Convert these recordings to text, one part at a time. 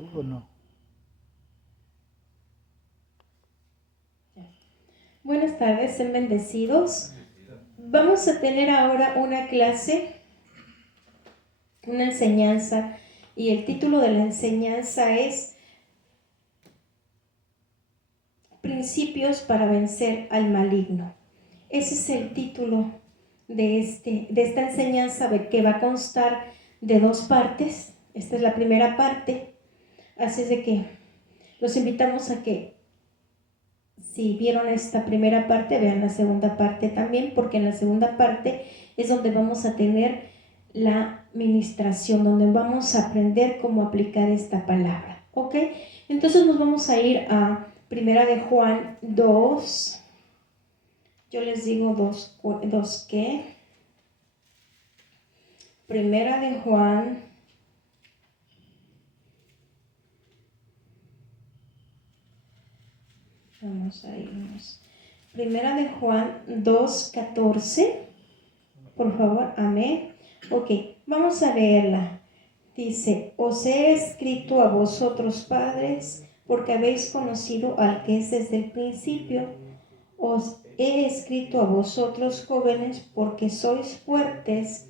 luz o no? Buenas tardes, sean bendecidos. Vamos a tener ahora una clase, una enseñanza, y el título de la enseñanza es Principios para vencer al maligno. Ese es el título de esta enseñanza, que va a constar de dos partes. Esta es la primera parte, así es de que los invitamos a que, si vieron esta primera parte, vean la segunda parte también, porque en la segunda parte es donde vamos a tener la ministración, donde vamos a aprender cómo aplicar esta palabra, ¿ok? Entonces nos vamos a ir a Primera de Juan 2, yo les digo dos ¿qué? Primera de Juan, vamos a irnos, Primera de Juan 2:14, por favor, amén. Ok, vamos a leerla. Dice, os he escrito a vosotros padres, porque habéis conocido al que es desde el principio. Os he escrito a vosotros jóvenes, porque sois fuertes,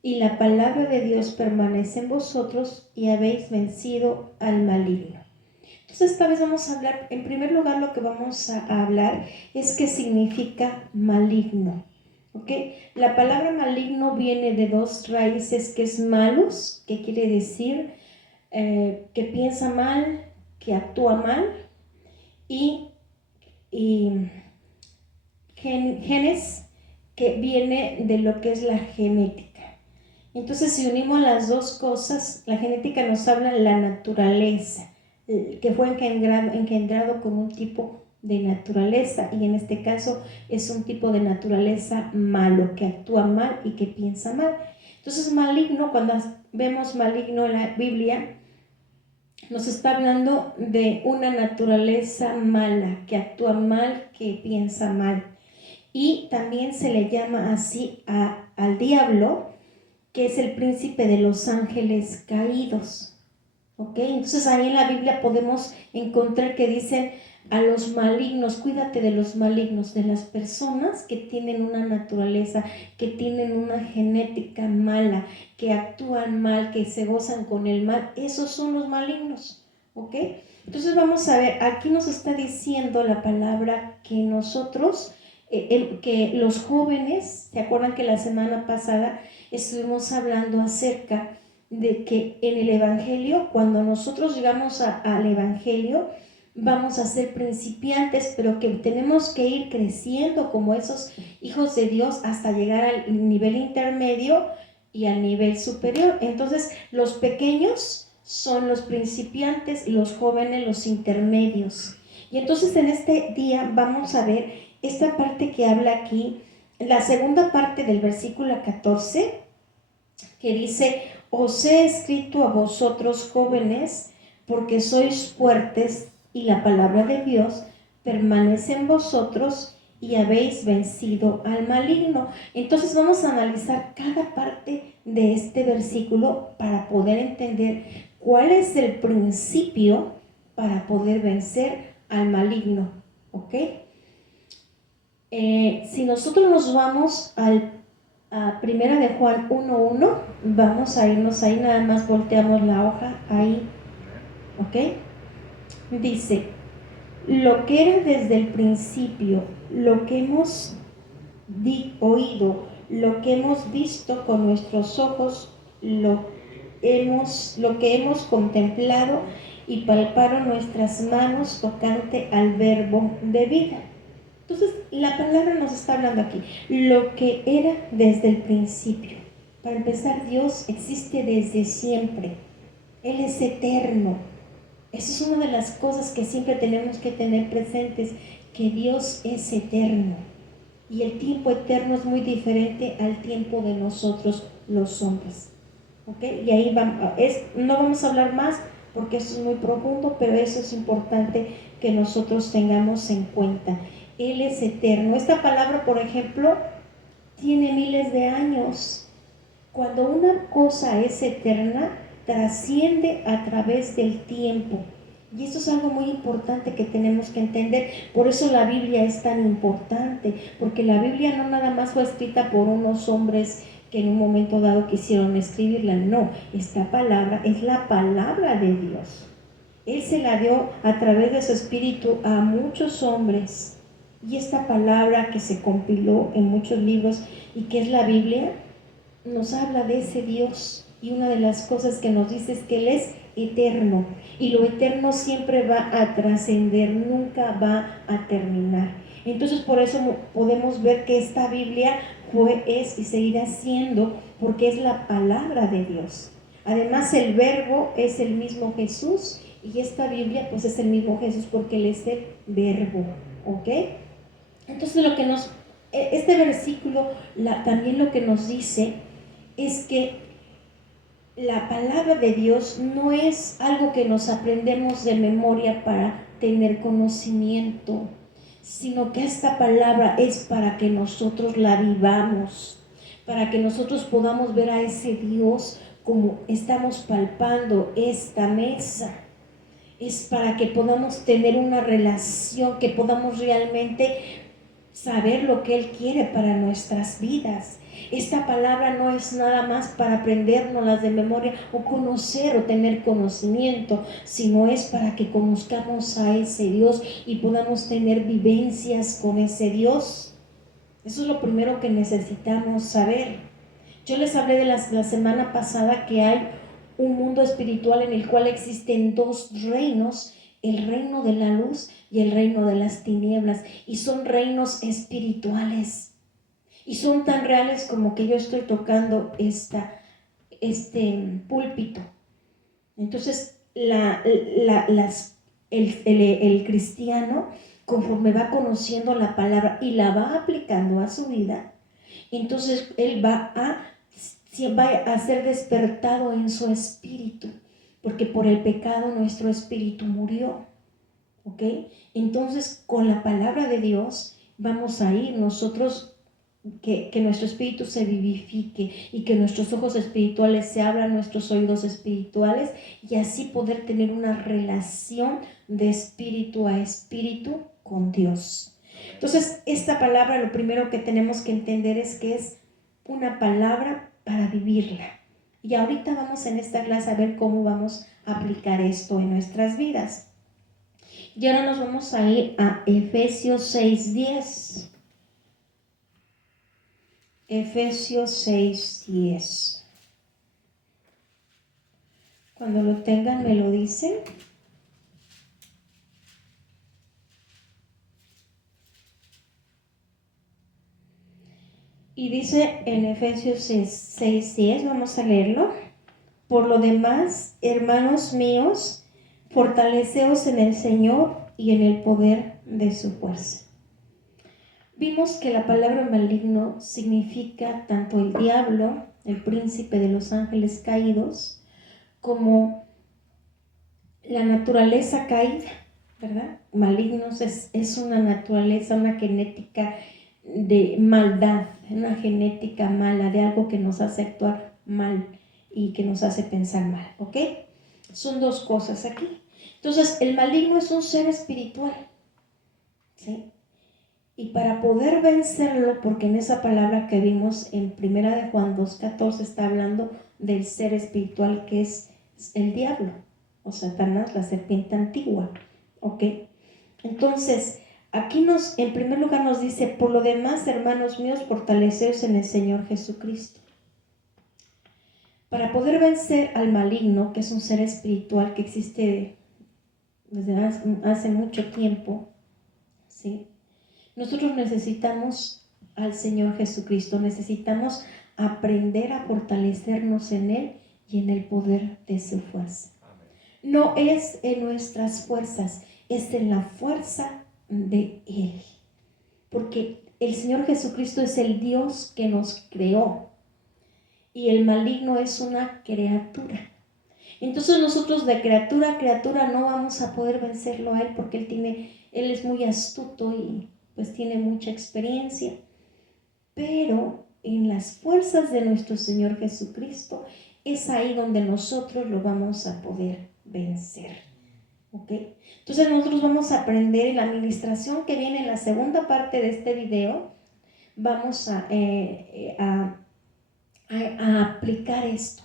y la palabra de Dios permanece en vosotros, y habéis vencido al maligno. Entonces esta vez vamos a hablar, en primer lugar lo que vamos a hablar es qué significa maligno. ¿Okay? La palabra maligno viene de dos raíces, que es malus, que quiere decir que piensa mal, que actúa mal, y genes, que viene de lo que es la genética. Entonces, si unimos las dos cosas, la genética nos habla de la naturaleza, que fue engendrado con un tipo de naturaleza, y en este caso es un tipo de naturaleza malo, que actúa mal y que piensa mal. Entonces, maligno, cuando vemos maligno en la Biblia, nos está hablando de una naturaleza mala, que actúa mal, que piensa mal. Y también se le llama así al diablo, que es el príncipe de los ángeles caídos. ¿Ok? Entonces ahí en la Biblia podemos encontrar que dicen a los malignos, cuídate de los malignos, de las personas que tienen una naturaleza, que tienen una genética mala, que actúan mal, que se gozan con el mal. Esos son los malignos. ¿Ok? Entonces vamos a ver, aquí nos está diciendo la palabra que nosotros, que los jóvenes, ¿se acuerdan que la semana pasada estuvimos hablando acerca de que en el Evangelio, cuando nosotros llegamos al Evangelio, vamos a ser principiantes, pero que tenemos que ir creciendo como esos hijos de Dios hasta llegar al nivel intermedio y al nivel superior? Entonces, los pequeños son los principiantes y los jóvenes los intermedios. Y entonces en este día vamos a ver esta parte que habla aquí, la segunda parte del versículo 14, que dice, os he escrito a vosotros jóvenes, porque sois fuertes y la palabra de Dios permanece en vosotros y habéis vencido al maligno. Entonces vamos a analizar cada parte de este versículo para poder entender cuál es el principio para poder vencer al maligno. ¿Ok? Si nosotros nos vamos a Primera de Juan 1:1, vamos a irnos ahí, nada más volteamos la hoja ahí, ¿ok? Dice, lo que era desde el principio, lo que hemos oído, lo que hemos visto con nuestros ojos, lo que hemos contemplado y palparon nuestras manos tocante al verbo de vida. Entonces, la palabra nos está hablando aquí, lo que era desde el principio. Para empezar, Dios existe desde siempre. Él es eterno. Esa es una de las cosas que siempre tenemos que tener presentes, que Dios es eterno. Y el tiempo eterno es muy diferente al tiempo de nosotros, los hombres. ¿Ok? Y ahí no vamos a hablar más porque eso es muy profundo, pero eso es importante que nosotros tengamos en cuenta. Él es eterno. Esta palabra, por ejemplo, tiene miles de años. Cuando una cosa es eterna, trasciende a través del tiempo. Y esto es algo muy importante que tenemos que entender. Por eso la Biblia es tan importante, porque la Biblia no nada más fue escrita por unos hombres que en un momento dado quisieron escribirla. No, esta palabra es la palabra de Dios. Él se la dio a través de su espíritu a muchos hombres. Y esta palabra que se compiló en muchos libros y que es la Biblia, nos habla de ese Dios. Y una de las cosas que nos dice es que Él es eterno. Y lo eterno siempre va a trascender, nunca va a terminar. Entonces por eso podemos ver que esta Biblia es y seguirá siendo, porque es la palabra de Dios. Además el verbo es el mismo Jesús, y esta Biblia pues es el mismo Jesús porque Él es el verbo, ¿ok? Entonces este versículo también lo que nos dice es que la palabra de Dios no es algo que nos aprendemos de memoria para tener conocimiento, sino que esta palabra es para que nosotros la vivamos, para que nosotros podamos ver a ese Dios como estamos palpando esta mesa. Es para que podamos tener una relación, que podamos realmente saber lo que Él quiere para nuestras vidas. Esta palabra no es nada más para aprendernos de memoria o conocer o tener conocimiento, sino es para que conozcamos a ese Dios y podamos tener vivencias con ese Dios. Eso es lo primero que necesitamos saber. Yo les hablé de la semana pasada que hay un mundo espiritual en el cual existen dos reinos, el reino de la luz y el reino de las tinieblas, y son reinos espirituales y son tan reales como que yo estoy tocando este púlpito. Entonces el cristiano, conforme va conociendo la palabra y la va aplicando a su vida, entonces él va a ser despertado en su espíritu, porque por el pecado nuestro espíritu murió, ¿ok? Entonces con la palabra de Dios vamos a ir nosotros, que nuestro espíritu se vivifique y que nuestros ojos espirituales se abran, nuestros oídos espirituales, y así poder tener una relación de espíritu a espíritu con Dios. Entonces esta palabra, lo primero que tenemos que entender es que es una palabra para vivirla. Y ahorita vamos en esta clase a ver cómo vamos a aplicar esto en nuestras vidas. Y ahora nos vamos a ir a Efesios 6:10. Efesios 6:10. Cuando lo tengan me lo dicen. Y dice en Efesios 6:10, vamos a leerlo. Por lo demás, hermanos míos, fortaleceos en el Señor y en el poder de su fuerza. Vimos que la palabra maligno significa tanto el diablo, el príncipe de los ángeles caídos, como la naturaleza caída, ¿verdad? Malignos es una naturaleza, una genética de maldad, una genética mala, de algo que nos hace actuar mal y que nos hace pensar mal, ¿ok? Son dos cosas aquí. Entonces, el maligno es un ser espiritual, ¿sí? Y para poder vencerlo, porque en esa palabra que vimos en 1 de Juan 2:14 está hablando del ser espiritual que es el diablo, o Satanás, la serpiente antigua, ¿ok? Entonces, aquí en primer lugar nos dice, por lo demás, hermanos míos, fortaleceos en el Señor Jesucristo. Para poder vencer al maligno, que es un ser espiritual que existe desde hace mucho tiempo, ¿sí? Nosotros necesitamos al Señor Jesucristo, necesitamos aprender a fortalecernos en Él y en el poder de su fuerza. No es en nuestras fuerzas, es en la fuerza de Él. Porque el Señor Jesucristo es el Dios que nos creó y el maligno es una criatura. Entonces nosotros de criatura a criatura no vamos a poder vencerlo a Él, porque Él es muy astuto y pues tiene mucha experiencia. Pero en las fuerzas de nuestro Señor Jesucristo, es ahí donde nosotros lo vamos a poder vencer. ¿Ok? Entonces nosotros vamos a aprender en la administración que viene en la segunda parte de este video, vamos a aplicar esto.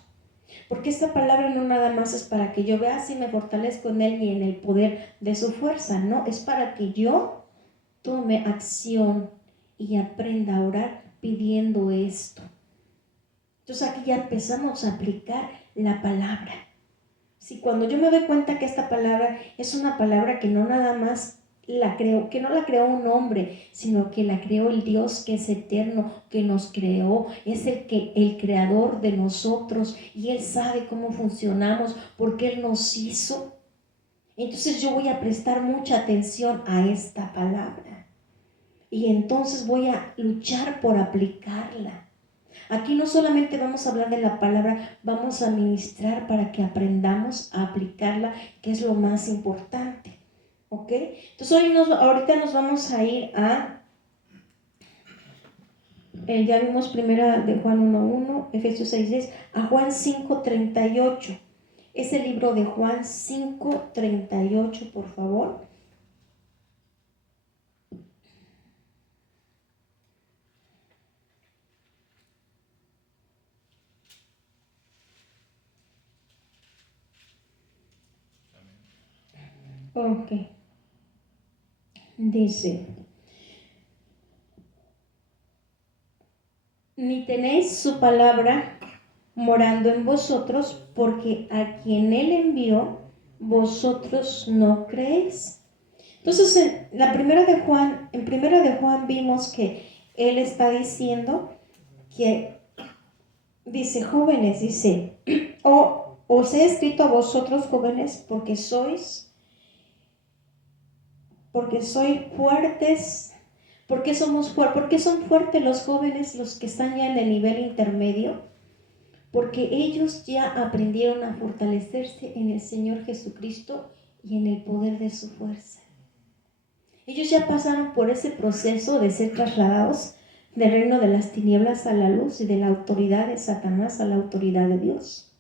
Porque esta palabra no nada más es para que yo vea si me fortalezco en Él y en el poder de su fuerza, no, es para que yo tome acción y aprenda a orar pidiendo esto. Entonces aquí ya empezamos a aplicar la palabra. Si cuando yo me doy cuenta que esta palabra es una palabra que no nada más la creó, que no la creó un hombre, sino que la creó el Dios que es eterno, que nos creó, es el creador de nosotros y Él sabe cómo funcionamos porque Él nos hizo. Entonces yo voy a prestar mucha atención a esta palabra y entonces voy a luchar por aplicarla. Aquí no solamente vamos a hablar de la palabra, vamos a ministrar para que aprendamos a aplicarla, que es lo más importante. ¿Ok? Entonces ahorita nos vamos a ir a, ya vimos primera de Juan 1:1, Efesios 6:10, a Juan 5:38. Es el libro de Juan 5:38, por favor. Ok. Dice, ni tenéis su palabra morando en vosotros, porque a quien Él envió, vosotros no creéis. Entonces, en primera de Juan vimos que Él está diciendo que, dice, jóvenes, dice, os he escrito a vosotros, jóvenes, porque sois fuertes. ¿Por qué somos fuertes? ¿Por qué son fuertes los jóvenes, los que están ya en el nivel intermedio? Porque ellos ya aprendieron a fortalecerse en el Señor Jesucristo y en el poder de su fuerza. Ellos ya pasaron por ese proceso de ser trasladados del reino de las tinieblas a la luz y de la autoridad de Satanás a la autoridad de Dios.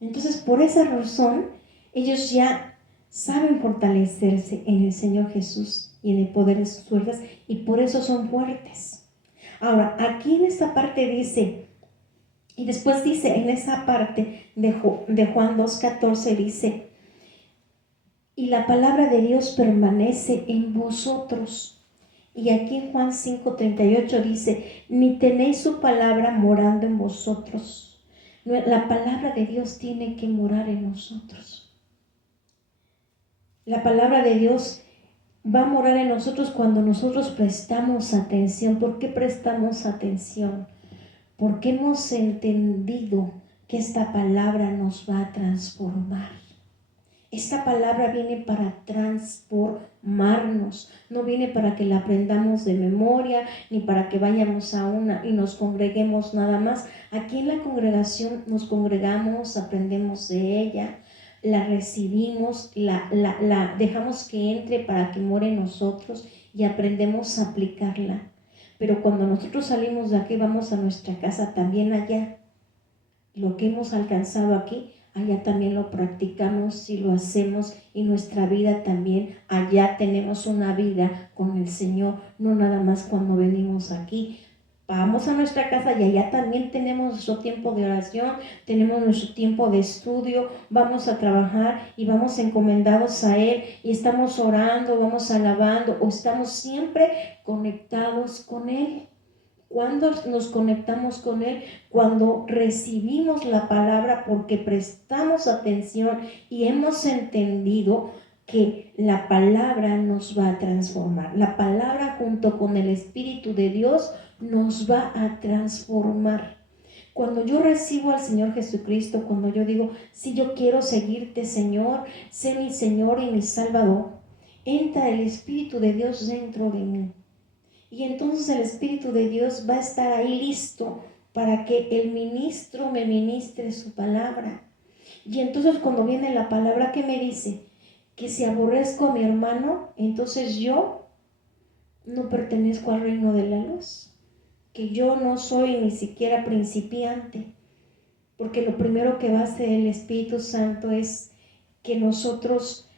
Entonces, por esa razón, ellos ya saben fortalecerse en el Señor Jesús y en el poder de sus fuerzas, y por eso son fuertes. Ahora, aquí en esta parte dice, y después dice en esa parte de Juan 2:14, dice, y la palabra de Dios permanece en vosotros. Y aquí en Juan 5:38 dice, ni tenéis su palabra morando en vosotros. La palabra de Dios tiene que morar en nosotros. La palabra de Dios va a morar en nosotros cuando nosotros prestamos atención. ¿Por qué prestamos atención? Porque hemos entendido que esta palabra nos va a transformar. Esta palabra viene para transformarnos, no viene para que la aprendamos de memoria, ni para que vayamos a una y nos congreguemos nada más. Aquí en la congregación nos congregamos, aprendemos de ella, la recibimos, la dejamos que entre para que more en nosotros y aprendemos a aplicarla. Pero cuando nosotros salimos de aquí, vamos a nuestra casa, también allá, lo que hemos alcanzado aquí, allá también lo practicamos y lo hacemos, y nuestra vida también, allá tenemos una vida con el Señor, no nada más cuando venimos aquí. Vamos a nuestra casa y allá también tenemos nuestro tiempo de oración, tenemos nuestro tiempo de estudio, vamos a trabajar y vamos encomendados a Él y estamos orando, vamos alabando o estamos siempre conectados con Él. ¿Cuándo nos conectamos con Él? Cuando recibimos la palabra, porque prestamos atención y hemos entendido que la palabra nos va a transformar. La palabra junto con el Espíritu de Dios nos va a transformar. Cuando yo recibo al Señor Jesucristo, cuando yo digo, si yo quiero seguirte, Señor, sé mi Señor y mi Salvador, entra el Espíritu de Dios dentro de mí. Y entonces el Espíritu de Dios va a estar ahí listo para que el ministro me ministre su palabra. Y entonces cuando viene la palabra que me dice que si aborrezco a mi hermano, entonces yo no pertenezco al reino de la luz, que yo no soy ni siquiera principiante. porque lo primero que va a hacer el Espíritu Santo es que nosotros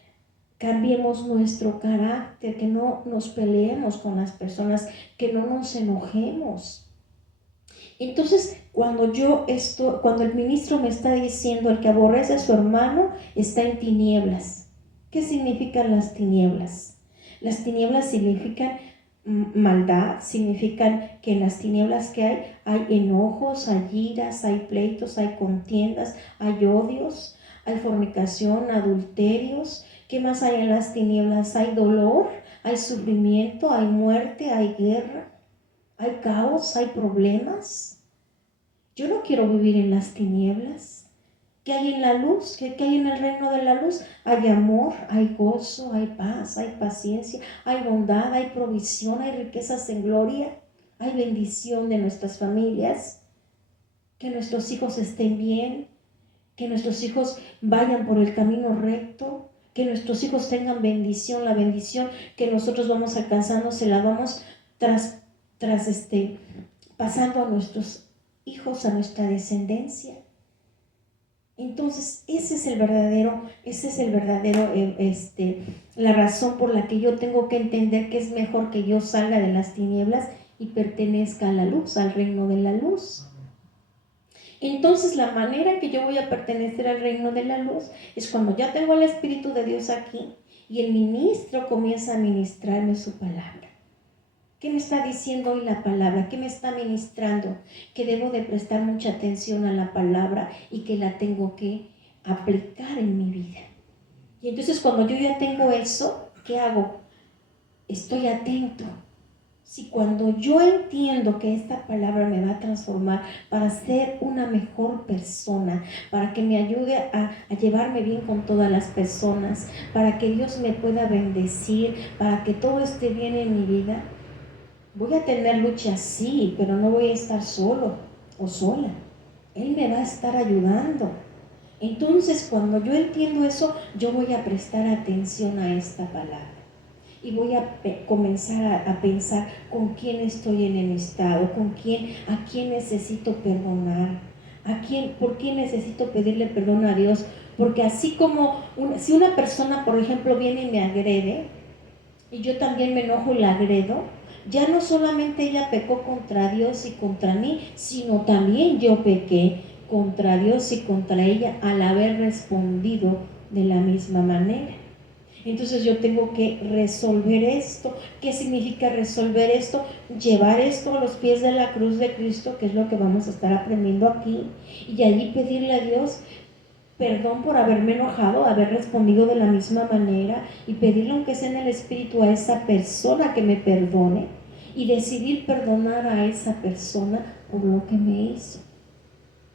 cambiemos nuestro carácter, que no nos peleemos con las personas, que no nos enojemos. Entonces, cuando el ministro me está diciendo, el que aborrece a su hermano está en tinieblas. ¿Qué significan las tinieblas? Las tinieblas significan maldad, significan que en las tinieblas que hay enojos, hay iras, hay pleitos, hay contiendas, hay odios, hay fornicación, adulterios. ¿Qué más hay en las tinieblas? Hay dolor, hay sufrimiento, hay muerte, hay guerra, hay caos, hay problemas. Yo no quiero vivir en las tinieblas. ¿Qué hay en la luz? ¿Qué hay en el reino de la luz? Hay amor, hay gozo, hay paz, hay paciencia, hay bondad, hay provisión, hay riquezas en gloria, hay bendición de nuestras familias, que nuestros hijos estén bien, que nuestros hijos vayan por el camino recto, que nuestros hijos tengan bendición, la bendición que nosotros vamos alcanzando se la vamos pasando a nuestros hijos, a nuestra descendencia. Entonces, esa es la razón por la que yo tengo que entender que es mejor que yo salga de las tinieblas y pertenezca a la luz, al reino de la luz. Entonces, la manera que yo voy a pertenecer al reino de la luz es cuando ya tengo el Espíritu de Dios aquí y el ministro comienza a ministrarme su palabra. ¿Qué me está diciendo hoy la palabra? ¿Qué me está ministrando? Que debo de prestar mucha atención a la palabra y que la tengo que aplicar en mi vida. Y entonces cuando yo ya tengo eso, ¿qué hago? Estoy atento. Si cuando yo entiendo que esta palabra me va a transformar para ser una mejor persona, para que me ayude a llevarme bien con todas las personas, para que Dios me pueda bendecir, para que todo esté bien en mi vida, voy a tener lucha, sí, pero no voy a estar solo o sola. Él me va a estar ayudando. Entonces, cuando yo entiendo eso, yo voy a prestar atención a esta palabra. Y voy a comenzar a pensar con quién estoy enemistado, a quién necesito perdonar, por quién necesito pedirle perdón a Dios. Porque así como, si una persona, por ejemplo, viene y me agrede, y yo también me enojo y la agredo, ya no solamente ella pecó contra Dios y contra mí, sino también yo pequé contra Dios y contra ella al haber respondido de la misma manera. Entonces yo tengo que resolver esto. ¿Qué significa resolver esto? Llevar esto a los pies de la cruz de Cristo, que es lo que vamos a estar aprendiendo aquí, y allí pedirle a Dios perdón por haberme enojado, haber respondido de la misma manera, y pedirle, aunque sea en el Espíritu, a esa persona que me perdone, y decidir perdonar a esa persona por lo que me hizo.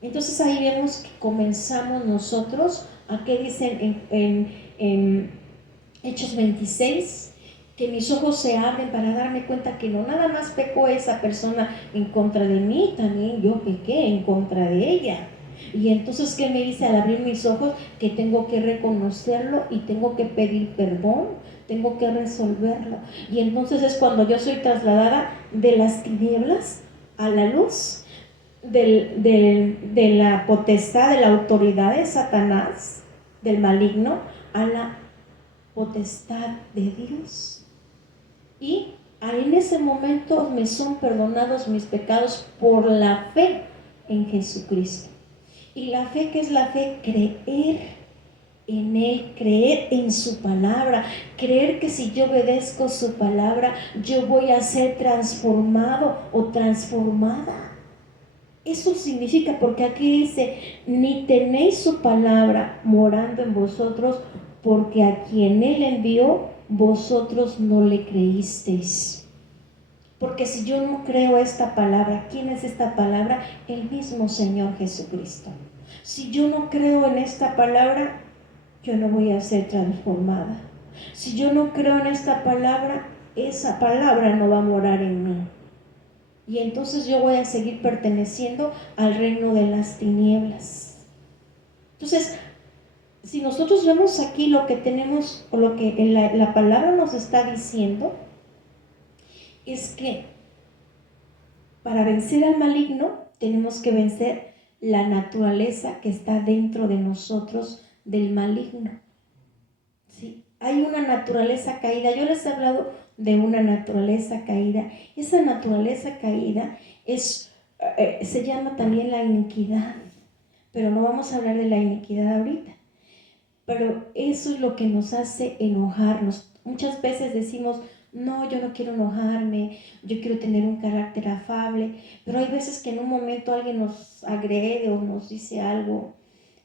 Entonces ahí vemos que comenzamos nosotros, ¿a qué dicen en Hechos 26? Que mis ojos se abren para darme cuenta que no nada más pecó esa persona en contra de mí, también yo pequé en contra de ella. Y entonces, ¿qué me dice al abrir mis ojos? Que tengo que reconocerlo y tengo que pedir perdón, tengo que resolverlo. Y entonces es cuando yo soy trasladada de las tinieblas a la luz, de la potestad, de la autoridad de Satanás, del maligno, a la potestad de Dios. Y ahí en ese momento me son perdonados mis pecados por la fe en Jesucristo. Y la fe, ¿qué es la fe? Creer en Él, creer en su palabra, creer que si yo obedezco su palabra, yo voy a ser transformado o transformada. Eso significa, porque aquí dice, ni tenéis su palabra morando en vosotros, porque a quien Él envió, vosotros no le creísteis. Porque si yo no creo esta palabra, ¿quién es esta palabra? El mismo Señor Jesucristo. Si yo no creo en esta palabra, yo no voy a ser transformada. Si yo no creo en esta palabra, esa palabra no va a morar en mí. Y entonces yo voy a seguir perteneciendo al reino de las tinieblas. Entonces, si nosotros vemos aquí lo que tenemos, o lo que la palabra nos está diciendo, es que para vencer al maligno tenemos que vencer la naturaleza que está dentro de nosotros del maligno. ¿Sí? Hay una naturaleza caída. Yo les he hablado de una naturaleza caída. Esa naturaleza caída se llama también la iniquidad, pero no vamos a hablar de la iniquidad ahorita. Pero eso es lo que nos hace enojarnos. Muchas veces decimos, no, yo no quiero enojarme, yo quiero tener un carácter afable, pero hay veces que en un momento alguien nos agrede o nos dice algo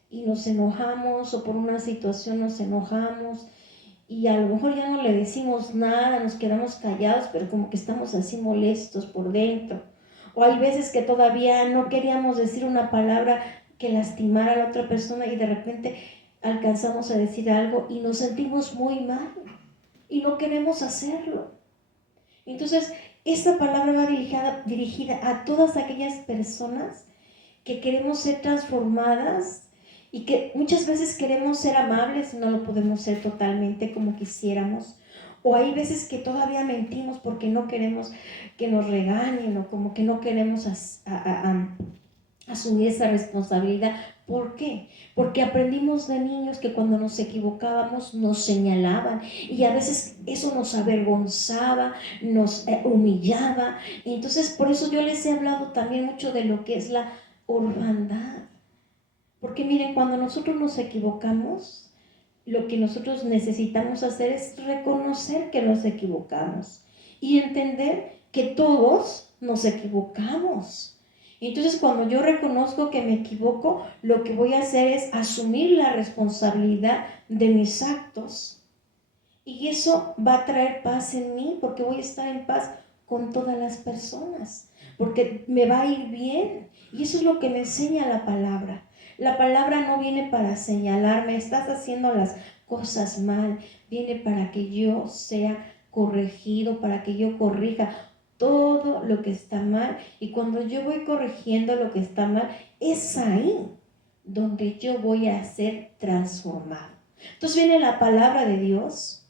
y nos enojamos, o por una situación nos enojamos y a lo mejor ya no le decimos nada, nos quedamos callados, pero como que estamos así molestos por dentro. O hay veces que todavía no queríamos decir una palabra que lastimara a la otra persona y de repente alcanzamos a decir algo y nos sentimos muy mal y no queremos hacerlo. Entonces, esta palabra va dirigida a todas aquellas personas que queremos ser transformadas y que muchas veces queremos ser amables y no lo podemos ser totalmente como quisiéramos. O hay veces que todavía mentimos porque no queremos que nos regañen o como que no queremos asumir esa responsabilidad. ¿Por qué? Porque aprendimos de niños que cuando nos equivocábamos nos señalaban y a veces eso nos avergonzaba, nos humillaba. Y entonces por eso yo les he hablado también mucho de lo que es la orfandad. Porque miren, cuando nosotros nos equivocamos, lo que nosotros necesitamos hacer es reconocer que nos equivocamos y entender que todos nos equivocamos. Entonces, cuando yo reconozco que me equivoco, lo que voy a hacer es asumir la responsabilidad de mis actos. Y eso va a traer paz en mí, porque voy a estar en paz con todas las personas, porque me va a ir bien. Y eso es lo que me enseña la palabra. La palabra no viene para señalarme, estás haciendo las cosas mal, viene para que yo sea corregido, para que yo corrija todo lo que está mal. Y cuando yo voy corrigiendo lo que está mal, es ahí donde yo voy a ser transformado. Entonces viene la palabra de Dios,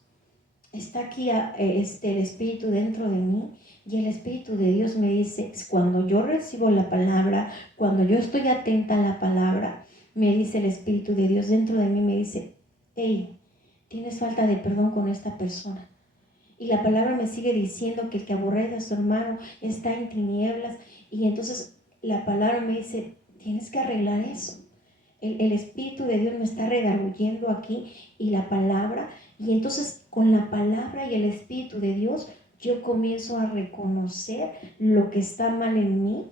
está aquí el Espíritu dentro de mí, y el Espíritu de Dios me dice, cuando yo recibo la palabra, cuando yo estoy atenta a la palabra, me dice el Espíritu de Dios dentro de mí, me dice, hey, tienes falta de perdón con esta persona. Y la palabra me sigue diciendo que el que aborrece a su hermano está en tinieblas. Y entonces la palabra me dice, tienes que arreglar eso. El Espíritu de Dios me está redarguyendo aquí y la palabra. Y entonces con la palabra y el Espíritu de Dios yo comienzo a reconocer lo que está mal en mí.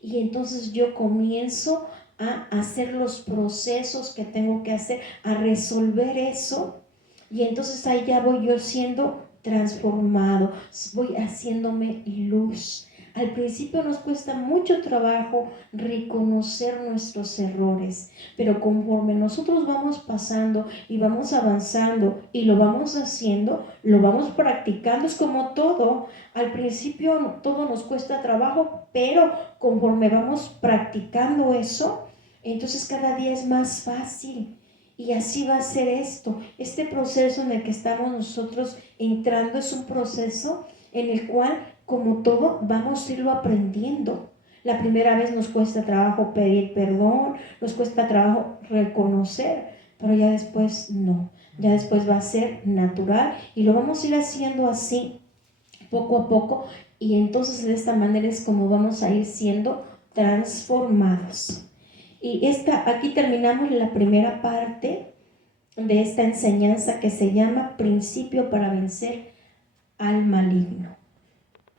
Y entonces yo comienzo a hacer los procesos que tengo que hacer, a resolver eso. Y entonces ahí ya voy yo siendo transformado, voy haciéndome luz. Al principio nos cuesta mucho trabajo reconocer nuestros errores, pero conforme nosotros vamos pasando y vamos avanzando y lo vamos haciendo, lo vamos practicando, es como todo. Al principio todo nos cuesta trabajo, pero conforme vamos practicando eso, entonces cada día es más fácil. Y así va a ser esto. Este proceso en el que estamos nosotros entrando es un proceso en el cual, como todo, vamos a irlo aprendiendo. La primera vez nos cuesta trabajo pedir perdón, nos cuesta trabajo reconocer, pero ya después no. Ya después va a ser natural y lo vamos a ir haciendo así, poco a poco. Y entonces de esta manera es como vamos a ir siendo transformados. Y aquí terminamos la primera parte de esta enseñanza que se llama Principio para vencer al maligno.